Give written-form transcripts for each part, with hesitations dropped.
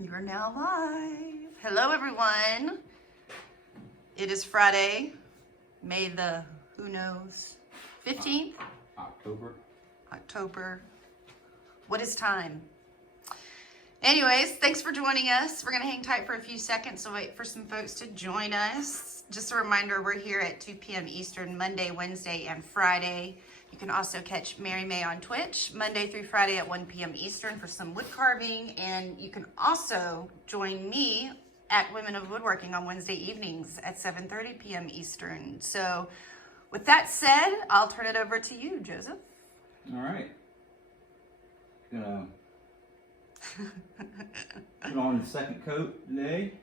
You are now live. Hello, everyone. It is Friday, May the, who knows, 15th? October. What is time? Anyways, thanks for joining us. We're going to hang tight for a few seconds and wait for some folks to join us. Just a reminder, we're here at 2 p.m. Eastern, Monday, Wednesday, and Friday. You can also catch Mary May on Twitch, Monday through Friday at 1 p.m. Eastern for some wood carving. And you can also join me at Women of Woodworking on Wednesday evenings at 7:30 p.m. Eastern. So with that said, I'll turn it over to you, Joseph. All right. Gonna put on the second coat today.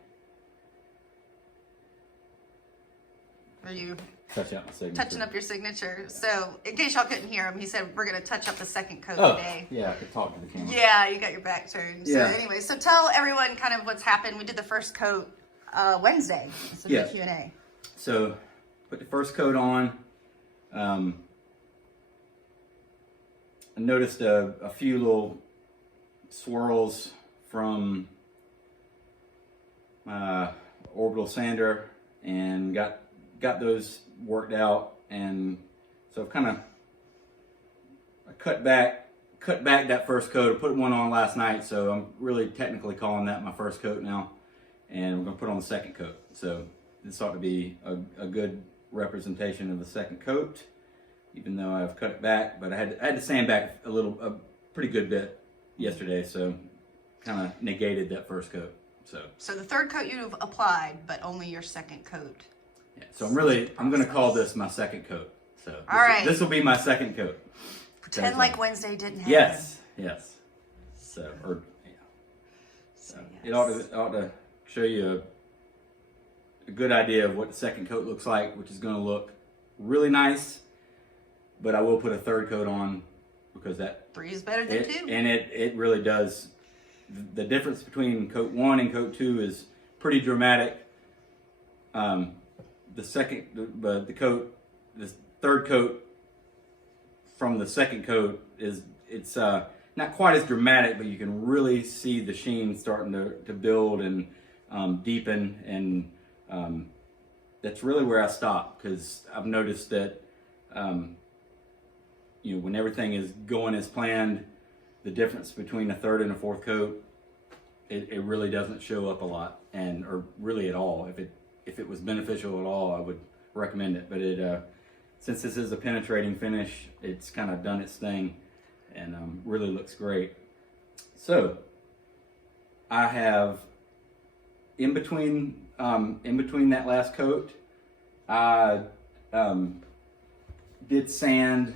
Are you Touch out my signature. touching up your signature? So in case y'all couldn't hear him, he said we're going to touch up the second coat today. Yeah, I could talk to the camera. Yeah, you got your back turned. Yeah. So anyway, so tell everyone kind of what's happened. We did the first coat Wednesday. So Yeah. the Q&A. So put the first coat on. I noticed a few little swirls from orbital sander and got those worked out, and so I've kind of cut back that first coat. I put one on last night, so I'm really technically calling that my first coat now, and we're gonna put on the second coat. So this ought to be a good representation of the second coat, even though I've cut it back, but I had to sand back a pretty good bit yesterday, so kind of negated that first coat. So the third coat you've applied, but only your second coat. Yeah, so I'm going to call this my second coat. So All right. This will be my second coat. Pretend like Wednesday didn't happen. Yes. So Yes. it ought to show you a good idea of what the second coat looks like, which is going to look really nice. But I will put a third coat on because that 3 is better than 2. and it really does. The difference between coat 1 and coat 2 is pretty dramatic. The third coat from the second coat it's not quite as dramatic, but you can really see the sheen starting to build and deepen, and that's really where I stop, because I've noticed that when everything is going as planned, the difference between a third and a fourth coat, it really doesn't show up a lot, or really at all. If it was beneficial at all, I would recommend it. But since this is a penetrating finish, it's kind of done its thing, and really looks great. So I have in between that last coat, I did sand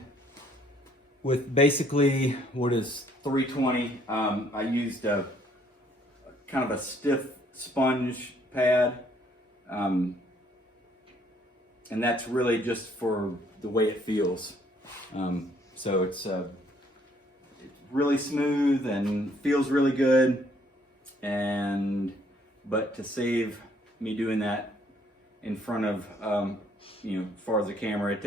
with basically what is 320. I used a kind of a stiff sponge pad, and that's really just for the way it feels. So it's really smooth and feels really good. But to save me doing that in front of as far as the camera,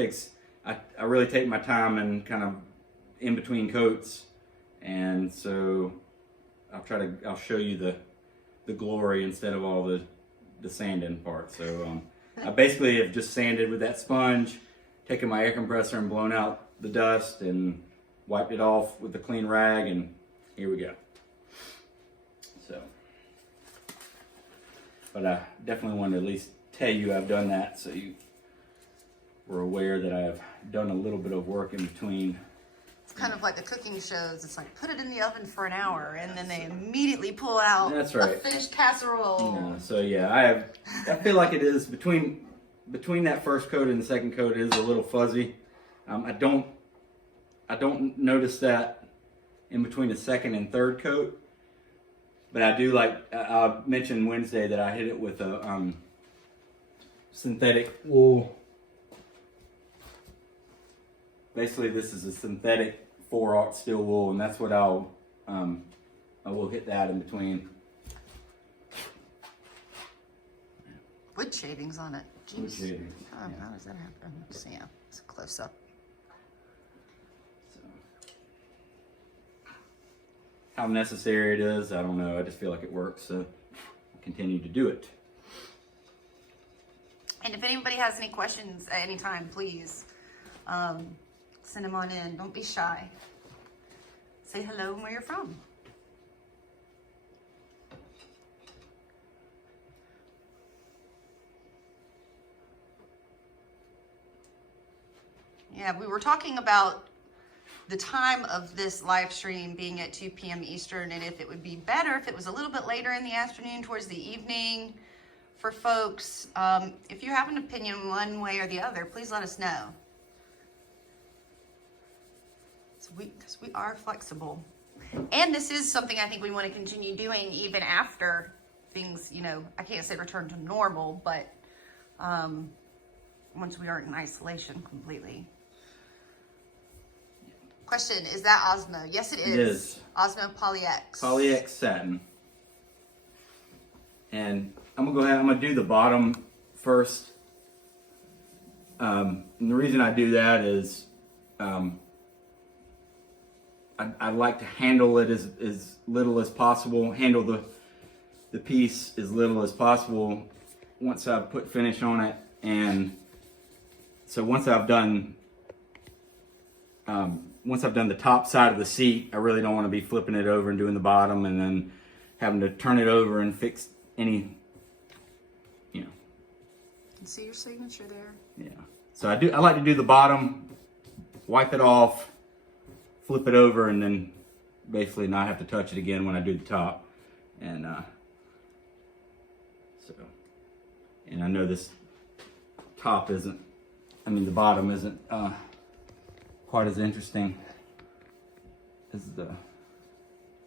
I really take my time and kind of in between coats, and so I'll show you the glory instead of all the sanding part. So I basically have just sanded with that sponge, taken my air compressor and blown out the dust and wiped it off with a clean rag, and here we go. So, but I definitely wanted to at least tell you I've done that, so you were aware that I've done a little bit of work in between. It's kind of like the cooking shows. It's like, put it in the oven for an hour, and then they immediately pull out That's right. a finished casserole. So yeah, I feel like it is between that first coat and the second coat is a little fuzzy. I don't notice that in between the second and third coat, but I do like. I mentioned Wednesday that I hit it with a synthetic wool. Basically, this is a synthetic 4/0 steel wool, and that's what I will hit that in between. Wood shavings on it. Jeez. Wood shavings, How yeah. does that happen? Let's see. Yeah, it's a close up. So. how necessary it is, I don't know. I just feel like it works, so I'll continue to do it. And if anybody has any questions at any time, please send them on in. Don't be shy. Say hello and where you're from. Yeah, we were talking about the time of this live stream being at 2 p.m. Eastern, and if it would be better if it was a little bit later in the afternoon towards the evening for folks. If you have an opinion one way or the other, please let us know. Because we are flexible. And this is something I think we want to continue doing even after things, you know, I can't say return to normal, but once we aren't in isolation completely. Question, is that Osmo? Yes, it is. It is. Osmo PolyX. PolyX satin. And I'm gonna go ahead, I'm gonna do the bottom first. And the reason I do that is I like to handle it as little as possible, handle the piece as little as possible once I've put finish on it. And so once I've done the top side of the seat, I really don't want to be flipping it over and doing the bottom and then having to turn it over and fix any, you know. You can see your signature there. Yeah. So I like to do the bottom, wipe it off, flip it over, and then basically not have to touch it again when I do the top. And and I know this top isn't, the bottom isn't quite as interesting as the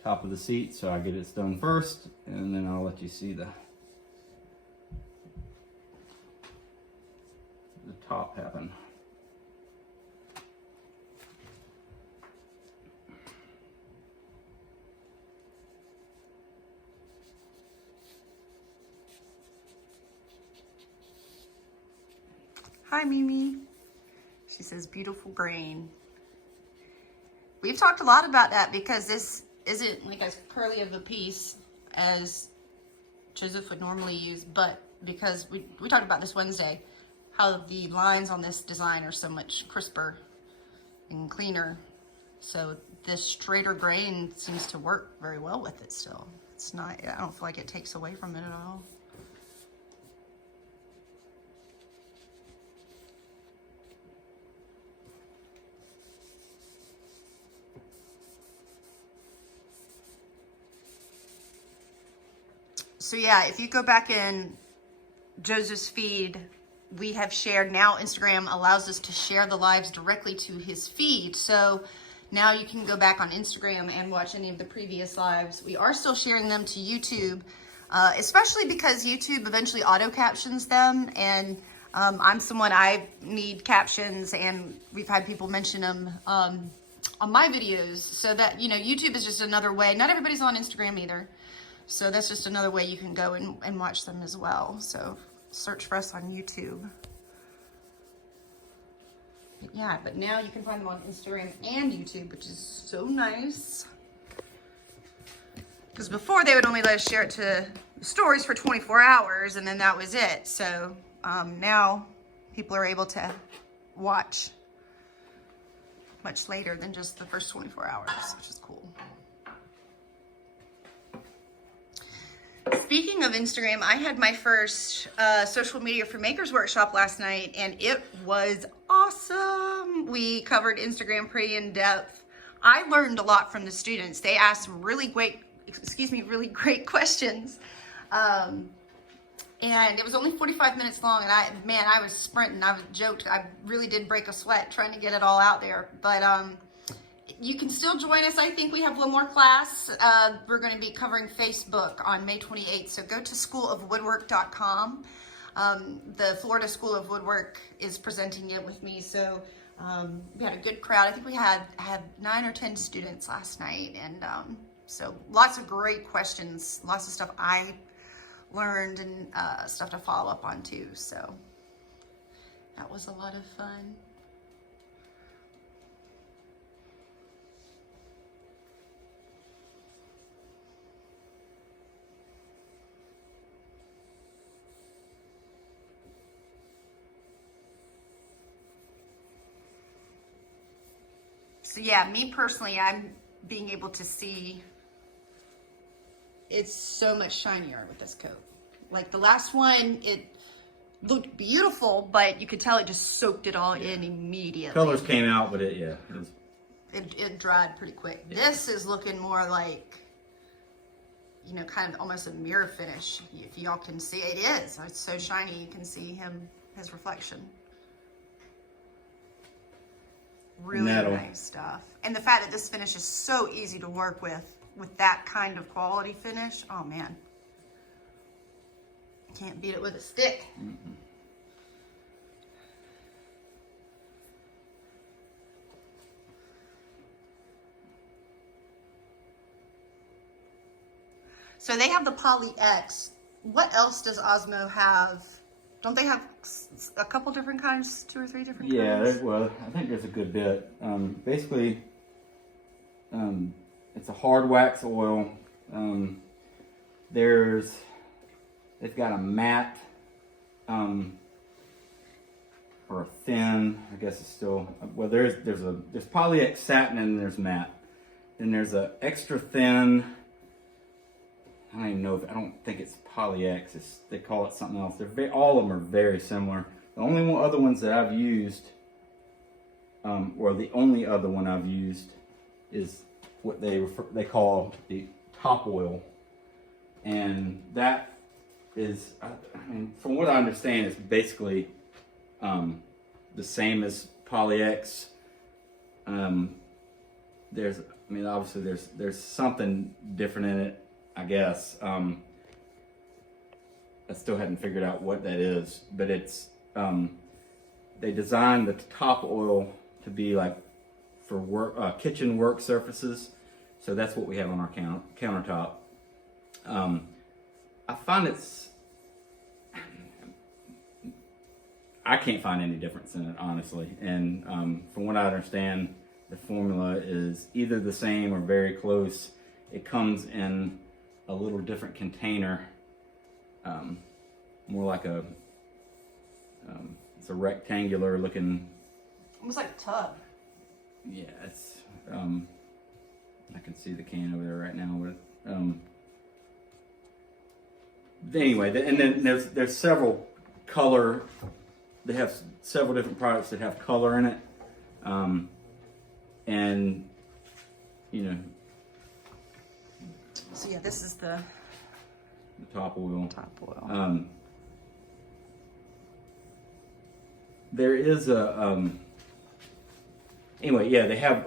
top of the seat, so I get it done first, and then I'll let you see the top happen. Hi, Mimi. She says, beautiful grain. We've talked a lot about that because this isn't like as curly of a piece as Joseph would normally use, but because we talked about this Wednesday, how the lines on this design are so much crisper and cleaner. So this straighter grain seems to work very well with it still. It's not, I don't feel like it takes away from it at all. So yeah, if you go back in Joseph's feed, we have shared, now Instagram allows us to share the lives directly to his feed. So now you can go back on Instagram and watch any of the previous lives. We are still sharing them to YouTube, especially because YouTube eventually auto captions them. And I'm someone, I need captions, and we've had people mention them on my videos. So that, you know, YouTube is just another way. Not everybody's on Instagram either. So that's just another way you can go and watch them as well. So search for us on YouTube. But yeah, but now you can find them on Instagram and YouTube, which is so nice. Because before they would only let us share it to stories for 24 hours and then that was it. So now people are able to watch much later than just the first 24 hours, which is cool. Speaking of Instagram, I had my first social media for makers workshop last night, and it was awesome. We covered Instagram pretty in depth. I learned a lot from the students. They asked some really great questions. And it was only 45 minutes long, and I was sprinting. I joked, I really did break a sweat trying to get it all out there. But you can still join us. I think we have one more class. We're going to be covering Facebook on May 28th. So go to schoolofwoodwork.com. The Florida School of Woodwork is presenting it with me. So we had a good crowd. I think we had 9 or 10 students last night. And so lots of great questions, lots of stuff I learned, and stuff to follow up on too. So that was a lot of fun. So yeah, me personally, I'm being able to see it's so much shinier with this coat. Like the last one, it looked beautiful, but you could tell it just soaked it all in immediately. Colors came out, but it was... It dried pretty quick. Yeah. This is looking more like, you know, kind of almost a mirror finish. If y'all can see, it is. It's so shiny, you can see his reflection. Really nice stuff. And the fact that this finish is so easy to work with that kind of quality finish, oh man. Can't beat it with a stick. Mm-hmm. So they have the Poly X. What else does Osmo have? Don't they have a couple different kinds, 2 or 3 different kinds? Yeah, well, I think there's a good bit. Basically, it's a hard wax oil. They've got a matte, or a thin. I guess it's still, well, there's Poly X satin and there's matte. Then there's a extra thin. I don't even know I don't think it's Poly X. They call it something else. All of them are very similar. The only other ones that I've used, or the only other one I've used, is what they call the top oil, and that is, I mean, from what I understand, it's basically the same as Poly X. Obviously there's something different in it, I guess. I still hadn't figured out what that is, but it's they designed the top oil to be like for work, kitchen work surfaces. So that's what we have on our countertop. I find I can't find any difference in it, honestly. And from what I understand, the formula is either the same or very close. It comes in a little different container, more like it's a rectangular looking, almost like a tub. Yeah, it's I can see the can over there right now, but anyway, and then there's several color. They have several different products that have color in it, and you know. So yeah, this is the top oil. Top oil. There is a anyway, yeah, they have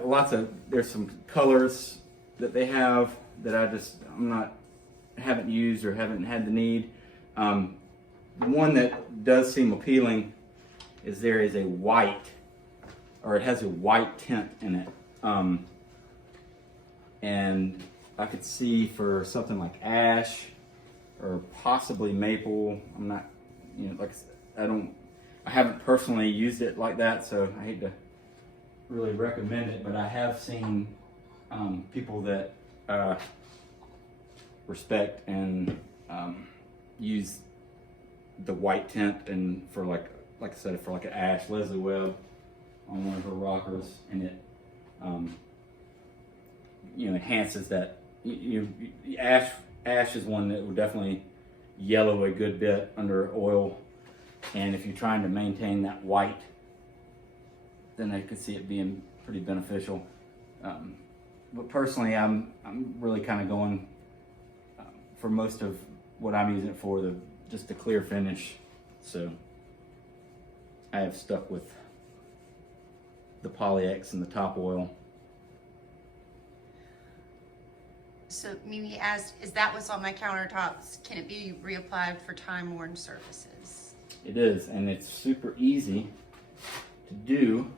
there's some colors that they have that haven't used or haven't had the need. One that does seem appealing is there is a white, or it has a white tint in it. And I could see for something like ash or possibly maple. I'm not, like I haven't personally used it like that, so I hate to really recommend it, but I have seen people that respect and use the white tint, and for like I said, for like an ash, Leslie Webb on one of her rockers, and it enhances that. Ash is one that would definitely yellow a good bit under oil, and if you're trying to maintain that white, then I could see it being pretty beneficial. But personally, I'm really kind of going for most of what I'm using it for, just the clear finish. So I have stuck with the Poly X and the top oil. So Mimi asked, is that what's on my countertops? Can it be reapplied for time-worn surfaces? It is, and it's super easy to do.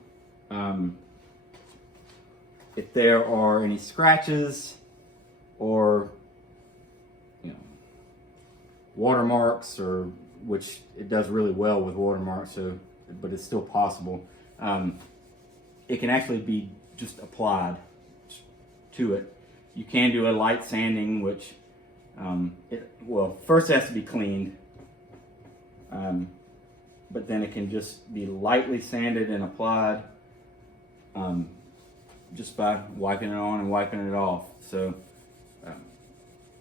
If there are any scratches or watermarks, or which it does really well with watermarks, but it's still possible. It can actually be just applied to it. You can do a light sanding, which first has to be cleaned, but then it can just be lightly sanded and applied. just by wiping it on and wiping it off. So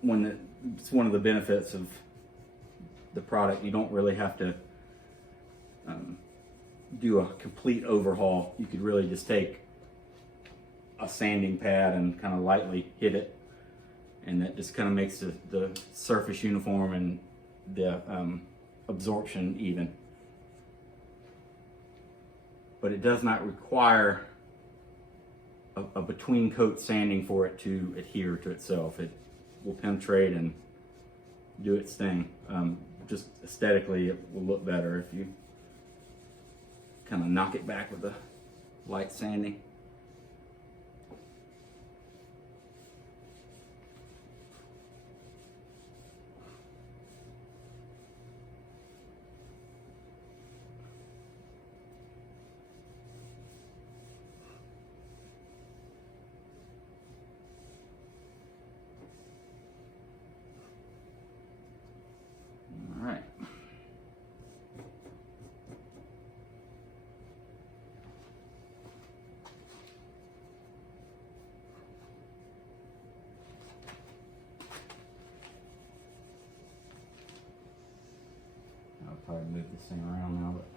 it's one of the benefits of the product. You don't really have to do a complete overhaul. You could really just take a sanding pad and kind of lightly hit it, and that just kind of makes the surface uniform and the absorption even. But it does not require a between coat sanding for it to adhere to itself. It will penetrate and do its thing. Just aesthetically, it will look better if you kind of knock it back with a light sanding. All right. I'll probably move this thing around now, but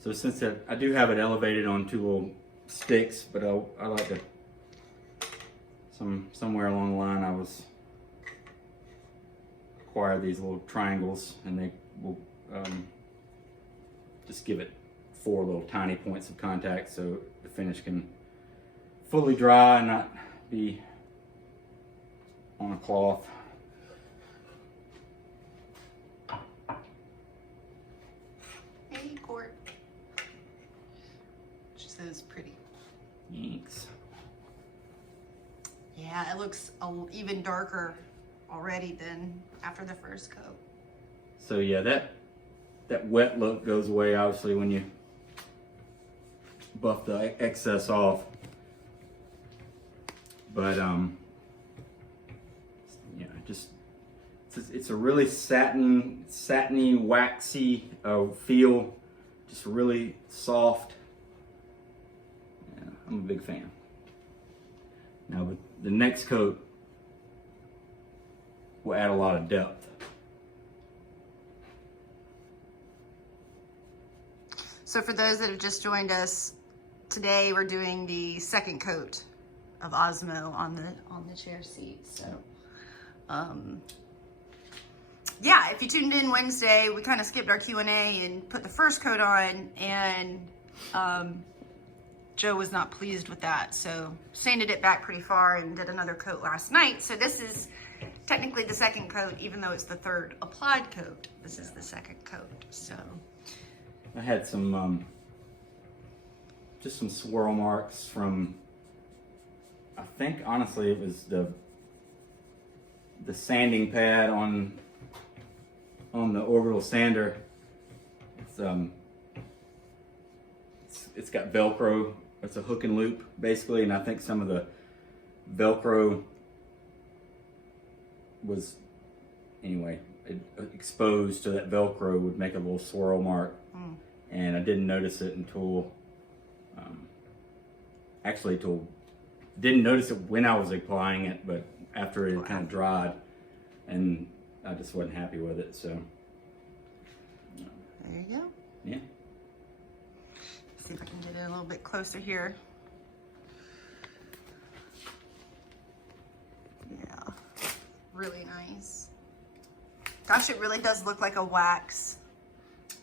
so since I do have it elevated on two little sticks, but I like to, somewhere along the line I was acquired these little triangles, and they will just give it 4 little tiny points of contact so the finish can fully dry and not be on a cloth. Hey, Court. She says pretty. Thanks. Yeah, it looks even darker already than after the first coat. So yeah, that wet look goes away obviously when you buff the excess off. But yeah, just it's a really satiny, waxy feel, just really soft. Yeah, I'm a big fan. Now with the next coat, will add a lot of depth. So for those that have just joined us, today we're doing the second coat of Osmo on the chair seat. So yeah, if you tuned in Wednesday, we kind of skipped our Q&A and put the first coat on, and Joe was not pleased with that, so sanded it back pretty far and did another coat last night. So this is technically the second coat, even though it's the third applied coat. This is the second coat. So I had some just some swirl marks from, I think honestly it was the sanding pad on the orbital sander. It's got Velcro. It's a hook and loop basically, and I think some of the Velcro was, anyway, exposed to that Velcro would make a little swirl mark. And I didn't notice it until didn't notice it when I was applying it, but after it kind of dried, and I just wasn't happy with it. So there you go. Yeah. See if I can get it a little bit closer here. Yeah, really nice. Gosh, it really does look like a wax.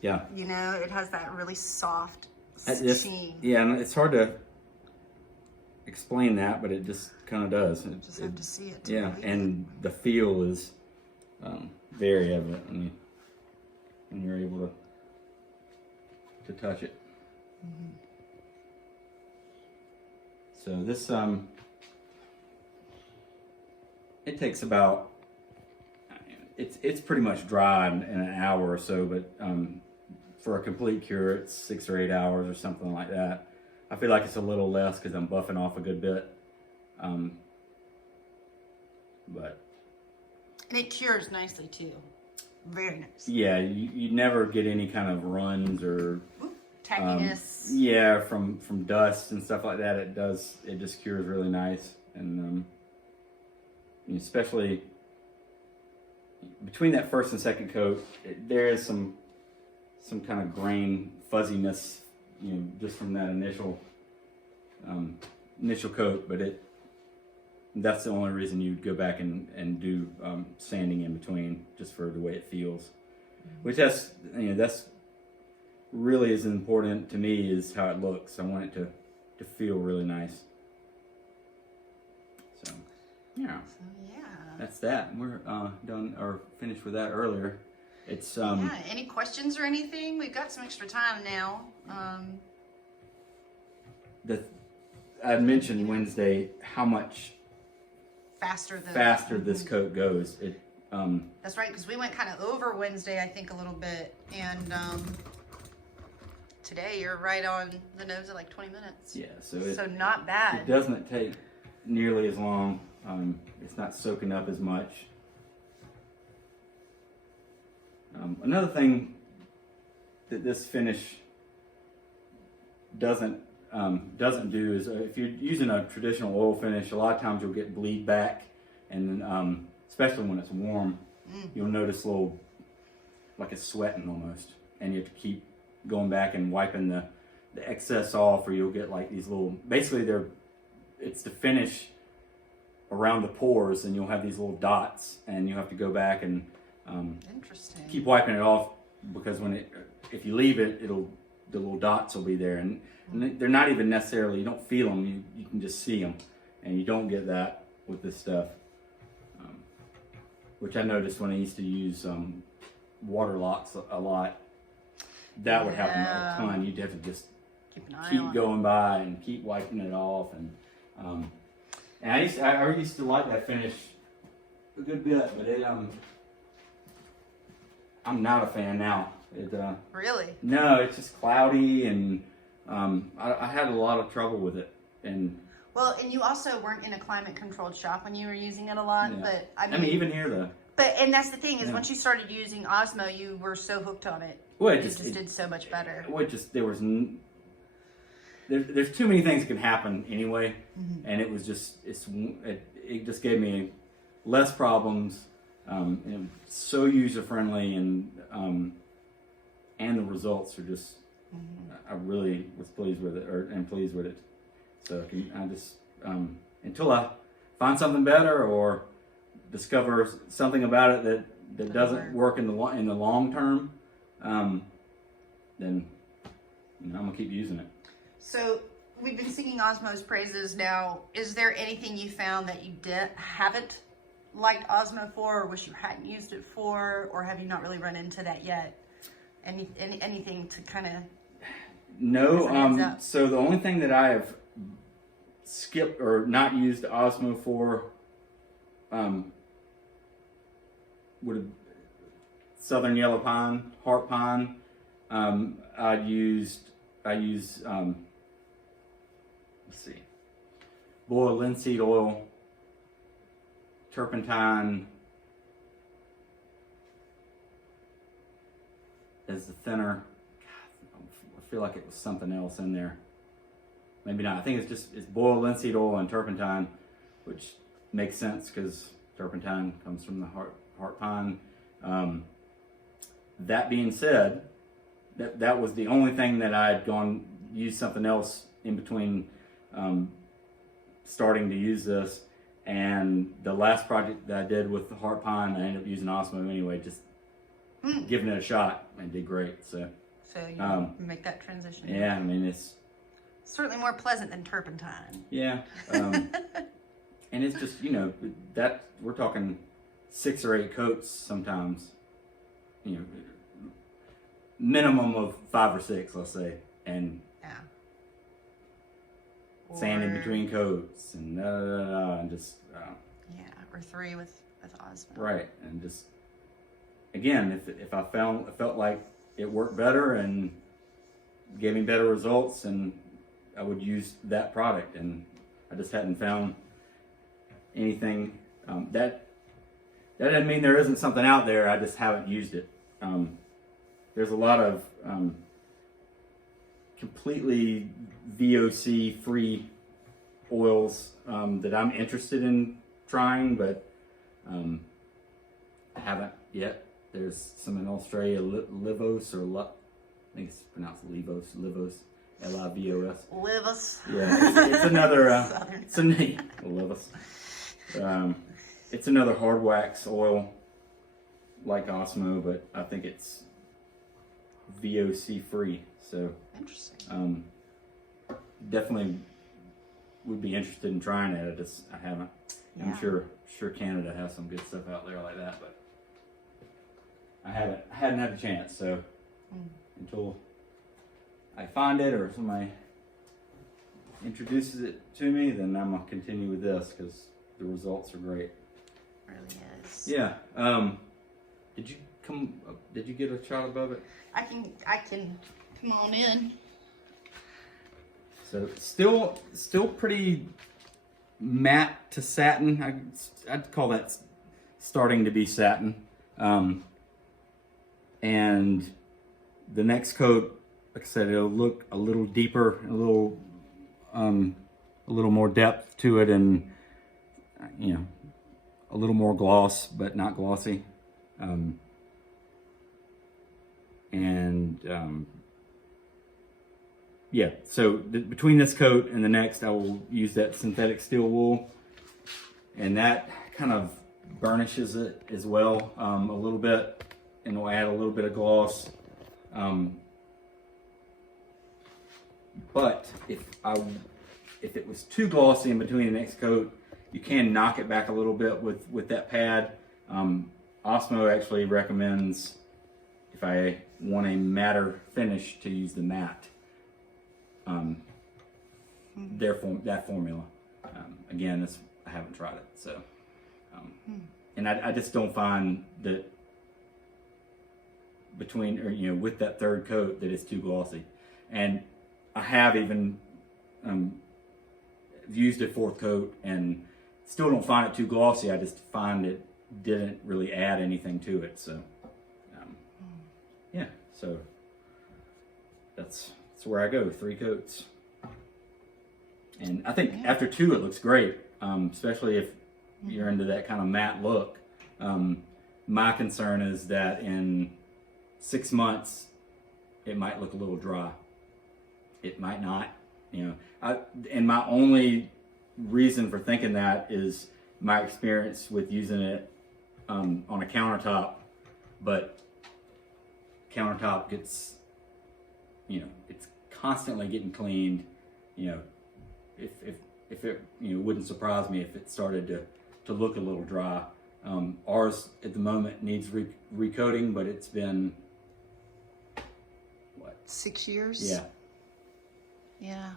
Yeah. You know, it has that really soft sheen. Yeah, and it's hard to explain that, but it just kind of does. Just have to see it. Yeah, and the feel is very evident when you're able to touch it. Mm-hmm. So this it takes about, it's pretty much dry in an hour or so, but for a complete cure it's 6 or 8 hours or something like that. I feel like it's a little less because I'm buffing off a good bit, but and it cures nicely too. Very nice. Yeah, you never get any kind of runs or Tackiness. yeah, from dust and stuff like that. It just cures really nice, and especially between that first and second coat, there is some kind of grain fuzziness, just from that initial coat. But that's the only reason you'd go back and do sanding in between, just for the way it feels. Which that's really as important to me is how it looks. I want it to feel really nice. So yeah. That's that. We're done or finished with that earlier. It's Any questions or anything? We've got some extra time now. I mentioned Wednesday how much faster this coat goes. That's right, because we went kind of over Wednesday, I think, a little bit, and today you're right on the nose at like 20 minutes. Yeah, so not bad. It doesn't take nearly as long. It's not soaking up as much. Another thing that this finish doesn't do is if you're using a traditional oil finish, a lot of times you'll get bleed back, and especially when it's warm, you'll notice like it's sweating almost, and you have to keep going back and wiping the excess off, or you'll get like these little, basically it's the finish around the pores, and you'll have these little dots, and you have to go back and Interesting. keep wiping it off, because if you leave it, the little dots will be there, and they're not even necessarily, you don't feel them, you can just see them, and you don't get that with this stuff, which I noticed when I used to use water locks a lot. That would happen a ton. You'd have to just keep going by and keep wiping it off, and I used to like that finish a good bit, but I'm not a fan now. Really? No, it's just cloudy, and I had a lot of trouble with it. And you also weren't in a climate-controlled shop when you were using it a lot. Yeah. But I mean, even here though. And that's the thing is, once you started using Osmo, you were so hooked on it. Well, it just did so much better. There's too many things that can happen anyway, and it just gave me less problems. And so user friendly, and the results are just. I really was pleased with it, and pleased with it. So I just until I find something better or discover something about it that doesn't work in the long term, then I'm gonna keep using it. So we've been singing Osmo's praises now. Is there anything you found that you haven't liked Osmo for, or wish you hadn't used it for, or have you not really run into that yet? Anything to kind of... No, so the only thing that I have skipped or not used Osmo for would have Southern Yellow Pine, Heart Pine. I use let's see, boiled linseed oil, turpentine as the thinner. I feel like it was something else in there. Maybe not. I think it's boiled linseed oil and turpentine, which makes sense because turpentine comes from the heart pine. That being said, that was the only thing that I had used something else in between starting to use this, and the last project that I did with the heart pine, I ended up using Osmo anyway, just giving it a shot, and did great. So you make that transition. Yeah, I mean, it's certainly more pleasant than turpentine. Yeah, and it's just, that we're talking 6 or 8 coats sometimes, minimum of 5 or 6, let's say, and sanding between coats and and just or 3 with Osmo. Right, and just again, if I felt like it worked better and gave me better results, and I would use that product, and I just hadn't found anything that that doesn't mean there isn't something out there. I just haven't used it. There's a lot of completely VOC free oils that I'm interested in trying, but I haven't yet. There's some in Australia, Livos, I think it's pronounced Livos, Livos. Livos. Yeah, it's another, Southern. Livos. It's another hard wax oil like Osmo, but I think it's VOC free. So interesting. Definitely would be interested in trying it. I haven't. Yeah. I'm sure Canada has some good stuff out there like that, but I hadn't had the chance. So until I find it or somebody introduces it to me, then I'm gonna continue with this because the results are great. Really is. Yeah. Did you get a shot above it? I can come on in. So still pretty matte to satin. I'd call that starting to be satin. And the next coat, like I said, it'll look a little deeper, a little more depth to it, and a little more gloss, but not glossy. Yeah, so between this coat and the next, I will use that synthetic steel wool, and that kind of burnishes it as well a little bit, and will add a little bit of gloss. But if it was too glossy in between the next coat, you can knock it back a little bit with that pad. Osmo actually recommends, if I want a matter finish, to use the matte. That formula. Again, I haven't tried it, so and I just don't find that with that third coat that it's too glossy. And I have even used a fourth coat and still don't find it too glossy. I just find it didn't really add anything to it. So yeah, so that's where I go, 3 coats. And I think after 2 it looks great, especially if you're into that kind of matte look. My concern is that in 6 months it might look a little dry. It might not, and my only reason for thinking that is my experience with using it on a countertop. But countertop gets, it's constantly getting cleaned. If it, wouldn't surprise me if it started to look a little dry. Ours at the moment needs recoating, but it's been 6 years. Yeah. Yeah.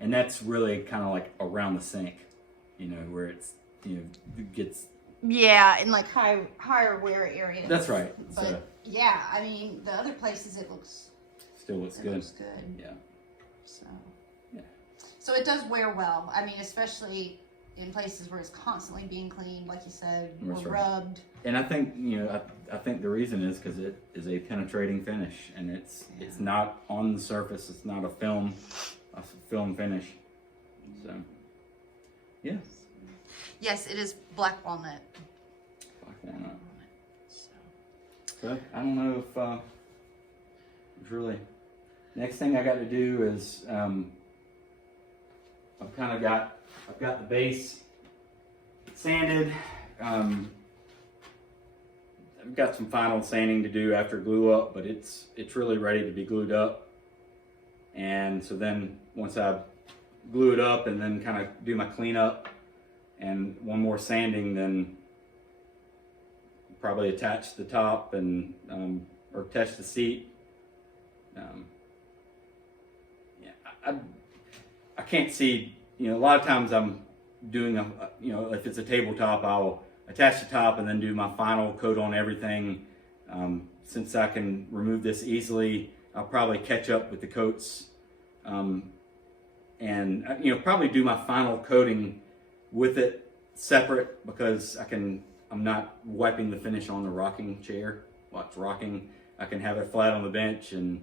And that's really kind of like around the sink, where it's, gets. Yeah, in like higher wear areas. That's right. But so, yeah, I mean, the other places it still looks good. Looks good. Yeah. So. Yeah. So it does wear well. I mean, especially in places where it's constantly being cleaned, like you said, or That's right. rubbed. And I think I think the reason is because it is a penetrating finish, and it's not on the surface. It's not a film finish. So yeah. Yes, it is black walnut. Black walnut. So I don't know if it's really. Next thing I got to do is I've got the base sanded. I've got some final sanding to do after glue up, but it's really ready to be glued up. And so then once I glue it up and then kind of do my cleanup and one more sanding, then probably attach the top and or attach the seat. I can't see, a lot of times I'm doing if it's a tabletop, I'll attach the top and then do my final coat on everything. Since I can remove this easily, I'll probably catch up with the coats, and probably do my final coating with it separate, because I'm not wiping the finish on the rocking chair while it's rocking. I can have it flat on the bench and,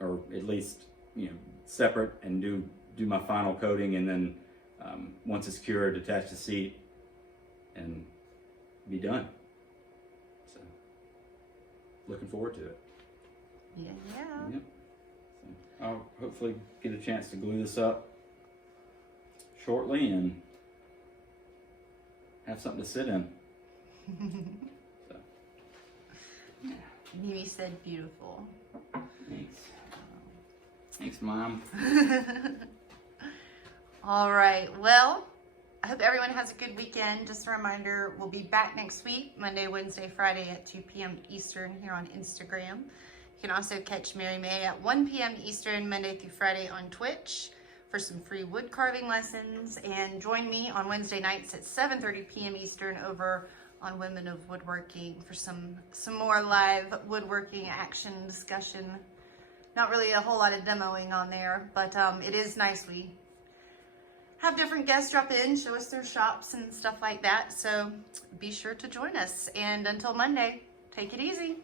or at least, separate and do my final coating, and then once it's cured, attach the seat and be done. So, looking forward to it. Yeah. Yep. So, I'll hopefully get a chance to glue this up shortly and have something to sit in. So, yeah. Mimi said beautiful. Thanks. Thanks, Mom. All right. Well, I hope everyone has a good weekend. Just a reminder, we'll be back next week, Monday, Wednesday, Friday at 2 p.m. Eastern here on Instagram. You can also catch Mary May at 1 p.m. Eastern, Monday through Friday on Twitch for some free wood carving lessons. And join me on Wednesday nights at 7:30 p.m. Eastern over on Women of Woodworking for some more live woodworking action discussion. Not really a whole lot of demoing on there, but it is nice. We have different guests drop in, show us their shops and stuff like that. So be sure to join us. And until Monday, take it easy.